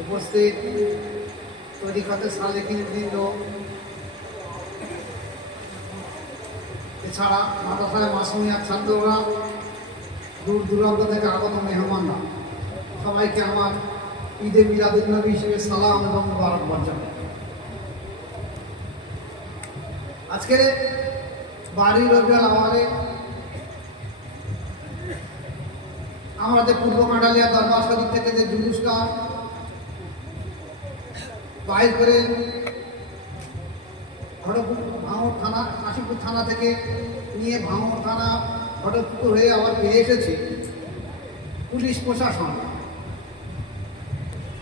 উপস্থিত তরিকতে সালেকিন বৃন্দ, এছাড়া মাদ্রাসায় মাসুমিয়ার ছাত্ররা, দূর দূরান্ত থেকে আগত মেহমানরা, সবাইকে আমার ঈদে মিলাদুন্নবী হিসেবে সালাম এবং মুবারকবাদ জানাই। আজকের বাড়ি রবিউল আওয়ালে আমাদের পূর্ব কাঁঠালিয়া দরবার শরীফ থেকে যে জুলুসটা বাইর করে ভাঙড় থানা, কাশীপুর থানা থেকে নিয়ে ভাঙড় থানা ঘটকপুর হয়ে আবার ফিরে এসেছি, পুলিশ প্রশাসন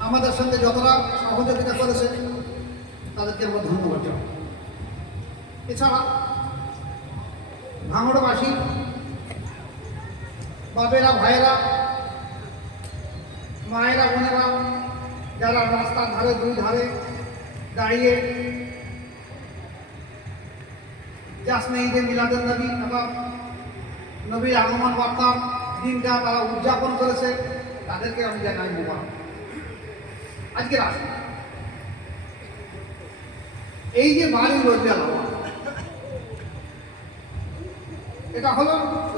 আমাদের সঙ্গে যতটা সহযোগিতা করেছে তাদেরকে আমরা ধন্যবাদ জানাই। এছাড়া ভাঙড়বাসী বাবেরা, ভাইয়েরা, মায়েরা, বোনেরা যারা রাস্তার ধারে দুই ধারে দাঁড়িয়ে জাশ্নে ঈদে মিলাদুন্নবী এবং নবীর আগমন বার্তার দিনটা তারা উদযাপন করেছে, তাদেরকে আমি জানাই মোবারক। আজকে আসুন, এই যে বাড়ি রবিউল আওয়াল, এটা হলো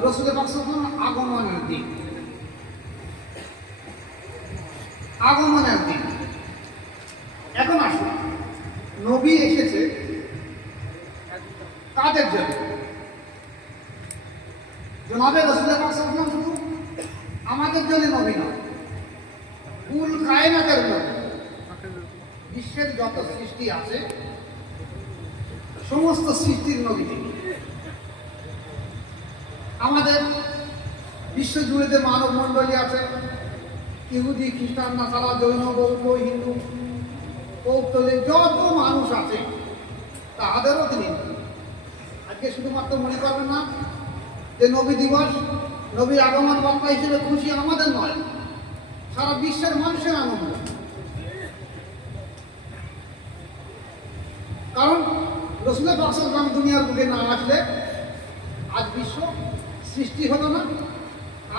রাসূল পাক সাল্লাল্লাহু আলাইহি ওয়াসাল্লামের আগমনের দিন। আগমনের দিন। এখন আসুন, নবী এসেছে কাদের জন্য? জনাবে রাসূল পাক সাল্লাল্লাহু আলাইহি ওয়াসাল্লাম শুধু আমাদের জন্য নবী নয়, কুল কায়নাতের নবী। বিশ্বের যত সৃষ্টি আছে সমস্ত সৃষ্টির নবী তিনি। আমাদের বিশ্বজুড়ে যে মানব মণ্ডলী আছে, ইহুদি, খ্রিস্টান, নাসারা, জৈন, বৌদ্ধ, হিন্দু, পৌত্তলিক যত মানুষ আছে তাদেরও তিনি। আজকে শুধুমাত্র মনে করবেন না যে নবী দিবস, নবীর আগমন বার্তা হিসেবে খুশি আমাদের নয়, সারা বিশ্বের মানুষের আনন্দ। কারণ রাসূল পাক সাল্লাল্লাহু আলাইহি ওয়াসাল্লাম দুনিয়ার বুকে না আসলে আজ বিশ্ব সৃষ্টি হলো না,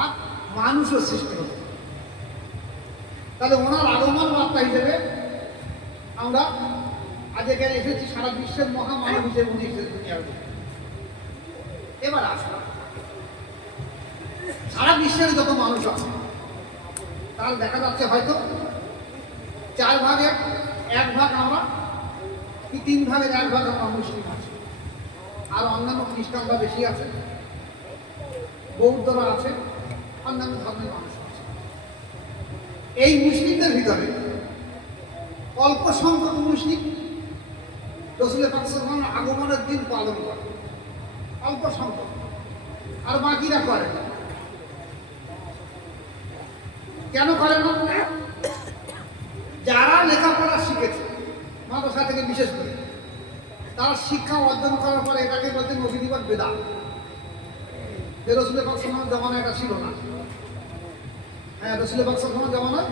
আর মানুষও সৃষ্টি হলো। তাহলে ওনার আগমন বার্তা হিসেবে আমরা আজ এখানে এসেছি, সারা বিশ্বের মহামানব হিসেবে উনি এসেছেন দুনিয়ার বুকে। এবার আসুন, সারা বিশ্বের যত মানুষ আছে তার দেখা যাচ্ছে হয়তো 4 ভাগের 1 ভাগ আমরা, কি 3 ভাগের 1 ভাগ আমরা মুসলিম আছি, আর অন্যান্য খ্রিস্টানরা বেশি আছে, বৌদ্ধরা আছে, অন্যান্য ধর্মের মানুষ আছে। এই মুসলিমদের ভিতরে অল্প সংখ্যক মুসলিম রাসূল পাক সাল্লাল্লাহু আলাইহি ওয়াসাল্লামের আগমনের দিন পালন করে, অল্প সংখ্যক, আর বাকিরা করে না। কেন করে না? যারা লেখাপড়া শিখেছে মাদ্রাসা থেকে বিশেষ করে, তারা শিক্ষা অর্জন করার পরে এটাকে বলতে নবী দিবস বেদাত। রাসূল পাক সাল্লাল্লাহু আলাইহি ওয়াসাল্লামের জামানায় এটা ছিল না। হ্যাঁ, রাসূল পাক সাল্লাল্লাহু আলাইহি ওয়াসাল্লামের জামানায়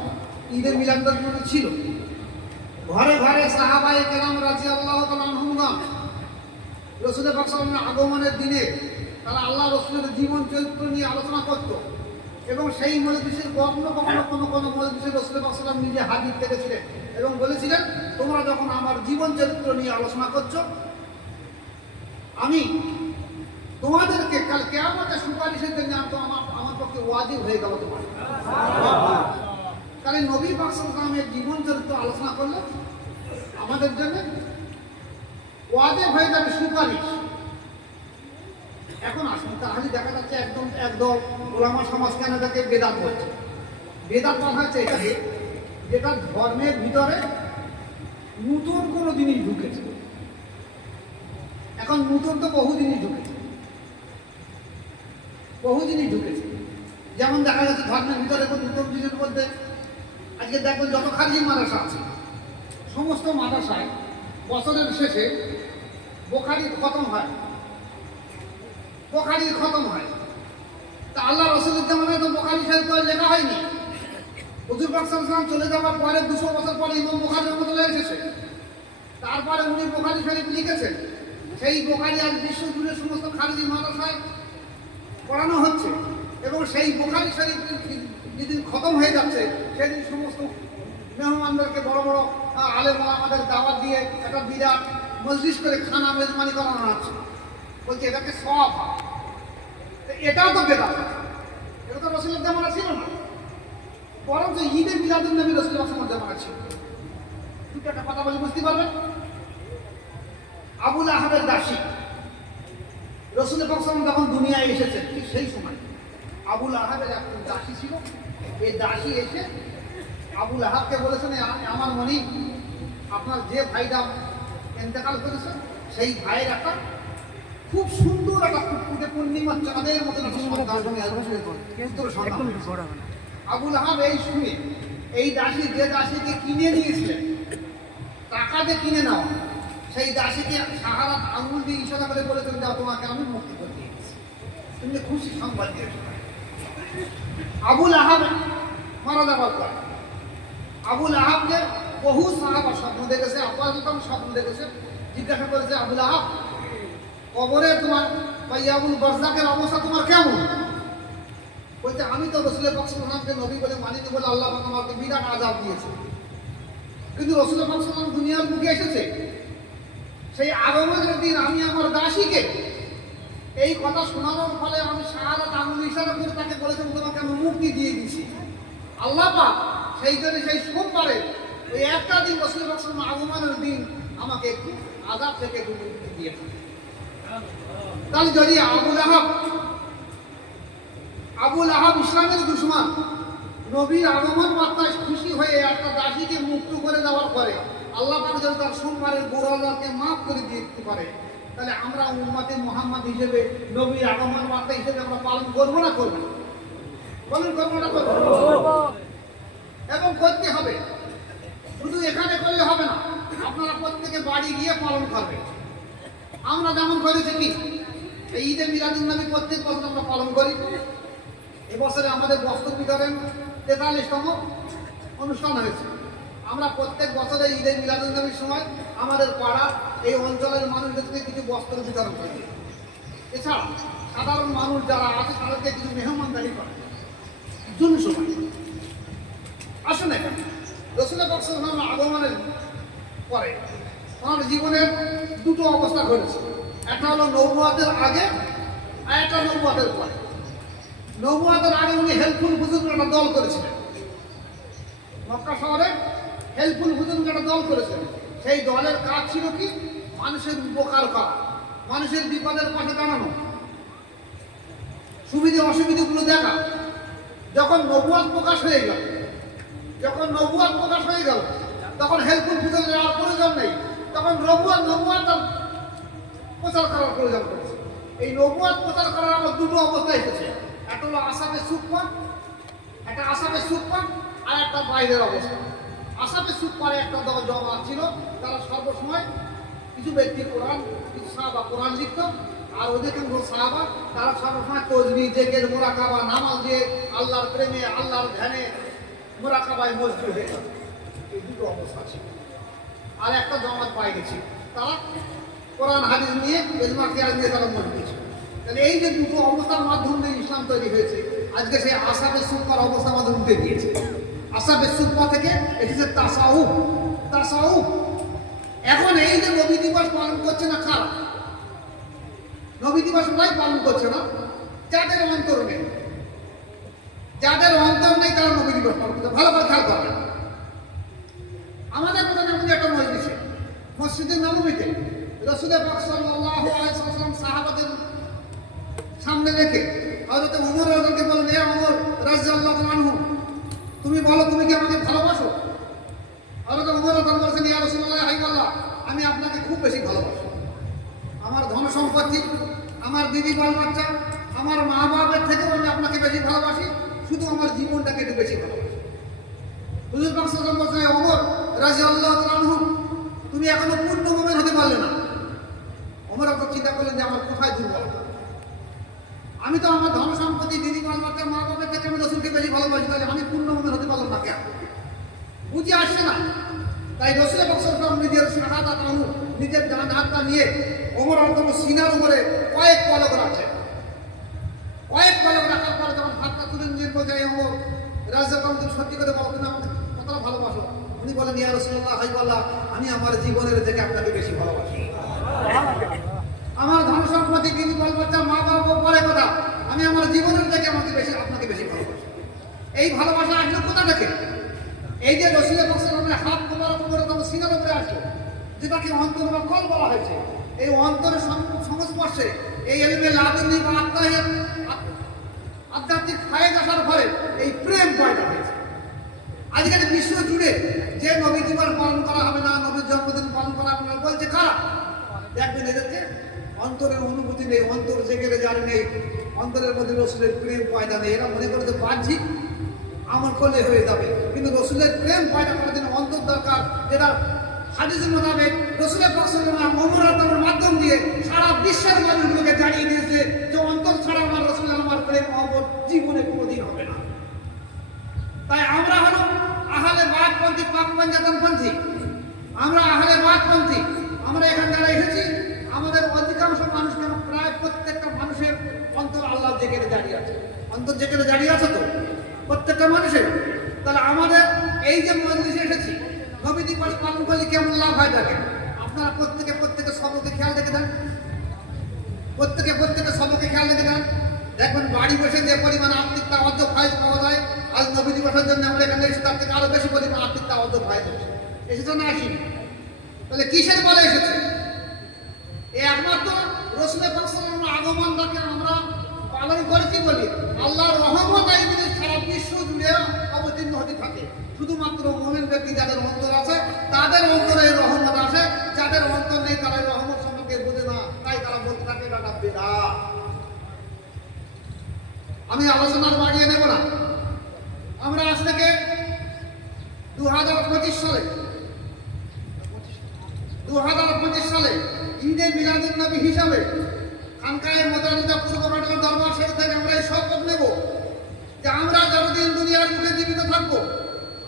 ঈদে মিলাদুন্নবী ছিল। ঘরে ঘরে সাহাবায়ে কেরাম রাদিয়াল্লাহু তাআলা আনহুম রাসূল পাক সাল্লাল্লাহু আলাইহি ওয়াসাল্লামের আগমনের দিনে তারা আল্লাহ রাসূলের জীবন চরিত্র নিয়ে আলোচনা করত, এবং সেই মজলিসের কখনো কোনো মজলিসে রাসূল পাক সাল্লাল্লাহু আলাইহি ওয়াসাল্লাম নিজে হাজির থেকেছিলেন এবং বলেছিলেন, তোমরা যখন আমার জীবন চরিত্র নিয়ে আলোচনা করছো, আমি তোমাদেরকে কাল কিয়ামতে সুপারিশের জন্য আমার পক্ষে ওয়াজিব হয়ে গেল তোমার। তাহলে নবী পাক সাল্লাল্লাহু আলাইহি ওয়াসাল্লামের জীবন চরিত্র আলোচনা করলে আমাদের জন্য ওয়াজিব হয়ে যাবে সুপারিশ। এখন আসুন, তাহলে দেখা যাচ্ছে একদল ওলামা সমাজ কেন এটাকে বেদাত বলছে। বেদাত বলা হচ্ছে এটাকে, যেটা ধর্মের ভিতরে নতুন কোনো জিনিস ঢুকেছে। এখন নতুন তো বহু জিনিস ঢুকেছে, যেমন দেখা যাচ্ছে ধর্মের ভিতরে নতুন জিনিসের মধ্যে আজকে দেখবেন যত খারিজি মাদ্রাসা আছে, সমস্ত মাদ্রাসায় বছরের শেষে বুখারী খতম হয়। তা আল্লাহ রাসূলের জামানায় তো বুখারী শরীফ তো লেখা হয়নি। হুজুর পাক সাল্লাল্লাহু আলাইহি ওয়াসাল্লাম চলে যাওয়ার পরে 200 বছর পরে ইমাম বুখারী রহমাতুল্লাহ এসেছে, তারপরে উনি বুখারী শরীফ লিখেছেন। সেই বুখারী আজ বিশ্ব জুড়ে সমস্ত খারিজি মাদ্রাসায় পড়ানো হচ্ছে। এবং সেই বুখারী শরীফ যেদিন খতম হয়ে যাচ্ছে সেদিন সমস্ত মেহমানদেরকে বড় বড় আলেম আমাদের দাওয়াত দিয়ে একটা বিরাট মজলিস করে খানা মেজবানি করানো আছে। বলছে এটাকে সওয়াব হয়, এটাও তো বেদাত, এটা তো রাসূলের জামানা ছিল না, বরং যে ঈদে মিলাদুন নবী রাসূলের জামানা ছিল। দুটো একটা কথা বলে বুঝতে পারবেন। আবু লাহাবের দাসী রাসূল পাক সাল্লাল্লাহু আলাইহি ওয়াসাল্লাম যখন দুনিয়ায় এসেছেন ঠিক সেই সময় আবু লাহাবের একজন দাসী ছিল। এই দাসী এসে আবু লাহাবকে বলেছেন, আমার মনি, আপনার যে ভাইটা ইন্তেকাল করেছে সেই ভাইয়ের একটা খুব সুন্দর একটা ফুটফুটে পূর্ণিমার চাঁদের মতন আবু লাহাব এই শুনে এই দাসী যে দাসীকে কিনে নিয়েছিলেন, টাকা দিয়ে কিনে নাও, সেই দাসীকে সাহারাত আঙুল দিয়ে ইশারা করে বলেছেন, যাও তোমাকে আমি মুক্তি করে দিয়েছি, তুমি খুশি সংবাদ দিয়েছ। আবু লাহাব মারা যাবার পর আবু লাহাবকে বহু সাহাবা স্বপ্ন দেখেছে, আব্বাস স্বপ্ন দেখেছে, জিজ্ঞাসা করেছে, আবু লাহাব কবরে তোমার বা ইয়াবুল বারজাকের অবস্থা তোমার কেমন? বলতে আমি তো রাসূলের পাক সাল্লাল্লাহু আলাইহি ওয়াসাল্লামকে নবী বলে মানি না বলে আল্লাহ পাক আমাকে বিরাট আযাব দিয়েছে, কিন্তু রাসূলের পাক সাল্লাল্লাহু আলাইহি ওয়াসাল্লাম দুনিয়ার বুকে এসেছে, সেই আগমনের দিন আমি আমার দাসীকে এই কথা শোনানোর ফলে আমি শাহাদাত আঙুল ইশারা করে তাকে বলেছেন, তোমাকে আমি মুক্তি দিয়ে দিয়েছি। আল্লাহ পাক সেই জন্য সেই সোমবারে ওই একটা দিন রাসূল পাক সাল্লাল্লাহু আলাইহি ওয়াসাল্লাম আগমনের দিন আমাকে একটু আযাব থেকে একটু মুক্তি দিয়েছে। তাহলে যদি আবু লাহাব ইসলামের দুশমন, নবীর আগমন বার্তায় খুশি হয়ে একটা দাসীকে মুক্ত করে দেওয়ার পরে আল্লাহ পাক যদি তার সোমবারের গুনাহকে মাফ করে দিতে পারে, তাহলে আমরা উম্মতে মুহাম্মদ হিসেবে নবীর আগমন বার্তা হিসেবে আমরা পালন করবো না করবো না? বলুন, করবো না করবো? এবং করতে হবে। শুধু এখানে করলে হবে না, আপনারা প্রত্যেকে বাড়ি গিয়ে পালন করবেন। আমরা যেমন করেছি কি এই ঈদে মিলাদুন নবী প্রত্যেক বছর আমরা পালন করি। এবছরে আমাদের বস্ত্র বিতরণ 43তম অনুষ্ঠান হয়েছে। আমরা প্রত্যেক বছরে ঈদে মিলাদুন নবীর সময় আমাদের পাড়া এই অঞ্চলের মানুষদেরকে কিছু বস্ত্র বিতরণ করি। এছাড়া সাধারণ মানুষ যারা আছে তাদেরকে কিছু মেহমানদারি করে জন্য সময় আসুন। এখানে রাসূল পাক সাল্লাল্লাহু আলাইহি ওয়াসাল্লাম আগমনের পরে আমার জীবনের দুটো অবস্থা ঘটেছে। একটা হলো নবুয়তের আগে আর একটা নবুয়তের পরে। নবুয়তের আগে উনি হেল্পফুল বুজুর্গের একটা দল করেছিলেন, মক্কা শহরে হেল্পফুল বুজুর্গের একটা দল করেছিলেন। সেই দলের কাজ ছিল কি? মানুষের উপকার করা, মানুষের বিপদের পাশে দাঁড়ানো, সুবিধা অসুবিধাগুলো দেখা। যখন নবুয়ত প্রকাশ হয়ে গেল তখন হেল্পফুল বুজুর্গের আর প্রয়োজন নেই, তখন নবুয়ত প্রচার করার প্রয়োজন পড়েছে। এই নবুয়ত প্রচার করার আমার দুটো অবস্থা এসেছে, একটা হলো আসাবে সুকমান, আর একটা বাইরের অবস্থা। আসাবে সুকমানে একটা দল জমাত ছিল, তারা সর্বসময় কিছু ব্যক্তি কোরআন, কিছু সাহাবা কোরআন লিখত, আর অধিকাংশ সাহাবা তারা সর্বসময় তসবিহ, জিকির, মুরাকাবা, নামাজ দিয়ে আল্লাহর প্রেমে, আল্লাহর ধ্যানে, মুরাকাবায় মশগুল হয়ে গেল। এই দুটো অবস্থা ছিল। আর একটা জমাত পাই গেছি, তারা কোরআন হাদিস নিয়ে ইজমা কিয়াস নিয়ে তারা মজবুত ছিল। তাহলে এই যে দুটো অবস্থার মাধ্যমে ইসলাম তৈরি হয়েছে, আজকে সেই আসাবে সুকমার অবস্থা আমাদের উঠে দিয়েছে। আসাবে সুকমা থেকে এসেছে তাসাউফ। এখন এই যে নবী দিবস পালন করছে না, খারাপ নবী দিবস ওরাই পালন করছে না যাদের অন্তর নেই, তারা নবী দিবস পালন করছে। ভালো করে খেয়াল করবেন। আমাদের মধ্যে যেমন একটা মজলিসে মসজিদে নববীতে রাসূল পাক সাল্লাল্লাহু আলাইহি ওয়াসাল্লাম সাহাবাদের সামনে রেখে হযরত ওমর রাদিয়াল্লাহু আনহু বলেন, হে ওমর রাদিয়াল্লাহু আনহু, তুমি বলো তুমি কি আমাকে ভালোবাসো? হযরত ওমর রাদিয়াল্লাহু আনহু বলেন, ইয়া রাসূলুল্লাহ, হাইয়াল্লাহ, আমি আপনাকে খুব বেশি ভালোবাসি। আমার ধন সম্পত্তি, আমার দিদি বাল বাচ্চা, আমার মা বাবার থেকেও আমি আপনাকে বেশি ভালোবাসি, শুধু আমার জীবনটাকে একটু বেশি ভালোবাসি। হুজুর পাক সাল্লাল্লাহু আলাইহি ওয়াসাল্লাম বলেন, ওমর রাদিয়াল্লাহু আনহু, তুমি এখনো পূর্ণ মুমিন হতে পারলে না। ওমর আপনার চিন্তা করলেন যে আমার কোথায় দুর্বলতা, আমি তো আমার ধন সম্পত্তি, দিদি বাল বাচ্চা, মা বাবার থেকে আমি রাসূলকে বেশি ভালোবাসি, তাহলে আমি পূর্ণ মুমিন হতে পারলাম না কেন? বুঝে আসছে না। তাই রাসূল পাক সাল্লাল্লাহু আলাইহি ওয়াসাল্লাম নিজের শাহাদাত আনহু, নিজের ডান হাতটা নিয়ে ওমর আপনার সিনার উপরে কয়েক পলক রাখার পরে যখন পর্যায়ে রাজা সত্যি করে বলো তুমি আমাকে কতটা ভালোবাসো? উনি বলেন ইয়া রাসূলুল্লাহ হাবিবাল্লাহ, আমি আমার জীবনের থেকে আপনাকে বেশি ভালোবাসি। আমার ধন সম্পত্তি কিন্তু বাল বাচ্চা মা বাবা পরে কথা, আমি আমার জীবনের থেকে আপনাকে বেশি ভালোবাসি। এই ভালোবাসা আসলে কোথা থেকে? এই যে রাসূল পাক সাল্লাল্লাহু আলাইহি ওয়াসাল্লামের হাত মোবারক করে তোমার সিনার উপরে আসলো, যেটাকে অন্তর বা কল বলা হয়েছে, এই অন্তরের সংস্পর্শে এই এলিমে লাদুনি বা আধ্যাত্মিক ফায়েদ আসার ফলে এই প্রেম পয়দা হয়েছে। আজকের বিশ্ব জুড়ে যে নবী দিবস পালন করা হবে না, নবীর জন্মদিন পালন করা হবে না বলছে কারা? দেখবেন এদেরকে অন্তরের অনুভূতি নেই, অন্তর জেগে জারি নেই, অন্তরের মধ্যে রসুলের প্রেম পয়দা নেই। এরা মনে করে যে বাহ্যিক আমল করলে হয়ে যাবে, কিন্তু রসুলের প্রেম পয়দা করার জন্য অন্তর দরকার। যেটা হাদিসের মোতাবেক রসুলের অমরাতার মাধ্যম দিয়ে সারা বিশ্বের মানুষগুলোকে জানিয়ে দিয়েছে যে অন্তর ছাড়া আমার রসুল আমার প্রেম মহব্বত জীবনে কোনোদিন হবে না। তাই আমরা হলো আহলে বাদপন্থী, পাক পঞ্জাতনপন্থী, আমরা আহলে বাদপন্থী। আমরা এখানে যারা এসেছি, আমাদের অধিকাংশ মানুষকে, প্রায় প্রত্যেকটা মানুষের অন্তর আল্লাহ জেগে দাঁড়িয়ে আছে। অন্তর জেগে দাঁড়িয়ে আছে তো প্রত্যেকটা মানুষের। তাহলে আমাদের এই যে মজলিসে এসেছি, নবী দিবস পালন করলে কেমন লাভ হয় দেখেন। আপনারা প্রত্যেকে সবকে খেয়াল রেখে দেন, প্রত্যেকে সবকে খেয়াল রেখে দেন। দেখবেন বাড়ি বসে যে পরিমাণ আর্থিক তাওয়াজ্জুহ ফায়দ পাওয়া যায়, আজ নবী দিবসের জন্য আমরা এখানে এসে তার থেকে আরো বেশি পরিমাণ আর্থিক তাওয়াজ্জুহ ফায়দ হচ্ছে। এসেছে না আসি? তাহলে কিসের বলে এসেছে? এই একমাত্র রাসূলের পাক সাল্লাল্লাহু আলাইহি ওয়াসাল্লামের আগমনটাকে আমরা পালন করেছি বলি আল্লাহর রহমত এই জিনিস সারা বিশ্ব জুড়ে অবতীর্ণ হতে থাকে। শুধুমাত্র মুমিন ব্যক্তি যাদের অন্তর আছে তাদের অন্তরে রহমত আসে, যাদের অন্তর নেই তারা রহমত সম্পর্কে বোঝে না, তাই তারা বলতে থাকে এটা বিদআত। আমি আলোচনার বাড়িয়ে নেব না। আমরা আজ থেকে 2025 সালে ঈদে মিলাদুন নবী হিসাবে খানকায়ে মুতাওয়াজ্জিহ পূর্ব পাটনার দরবার শরীফ থেকে আমরা এই শপথ নেব যে আমরা যতদিন দুনিয়ার মুখে জীবিত থাকবো,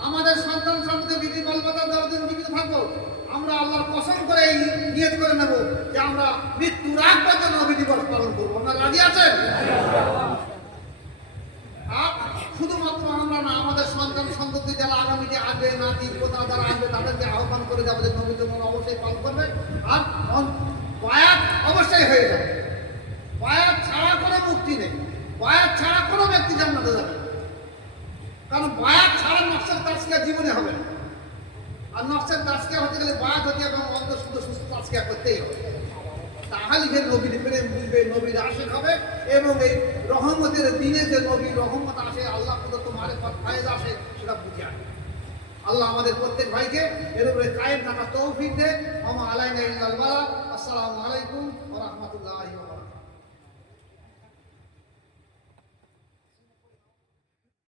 আমাদের সন্তান সন্ততি বিবি বলবাতা যতদিন জীবিত থাকবো, আমরা আল্লাহর কসম করে এই নিয়ত করে নেব যে আমরা মৃত্যুর আগ পর্যন্ত নবী দিবস পালন করবো। আপনারা রাজি আছেন? আর শুধুমাত্র আমরা না, আমাদের সন্তান সন্ততি যারা আগামীতে আসবে, নাতি পোতা যারা আসবে, তাদেরকে আহ্বান করে যাবে যে নবী দিবস অবশ্যই পালন করবে। আর বায়াত অবশ্যই হয়ে যাবে। বায়াত ছাড়া কোনো মুক্তি নেই, বায়াত ছাড়া কোনো ব্যক্তি জান্নাতে যাবে না। কারণ বায়াত ছাড়া নফসের তাজকিয়া জীবনে হবে না। আর নফসের তাজকিয়া হতে গেলে বায়াত হতে এবং অন্তর শুদ্ধ সুস্থ তাজকিয়া করতেই হবে। তাহলে যে নবীর প্রেম বুঝবে, নবীর আশিক হবে এবং এই রহমতের দিনে যে নবীর রহমত আসে, আল্লাহ প্রদত্ত মারিফাত ফায়েজ আসে, সেটা বুঝে আসে। আল্লাহ আমাদের প্রত্যেক ভাইকে এর উপরে কায়েম থাকা তৌফিক দেন। ওয়া মা আলাইনা ইল্লাল বালাগ। আসসালামু আলাইকুম ওয়া রাহমাতুল্লাহি ওয়া বারাকাতুহু।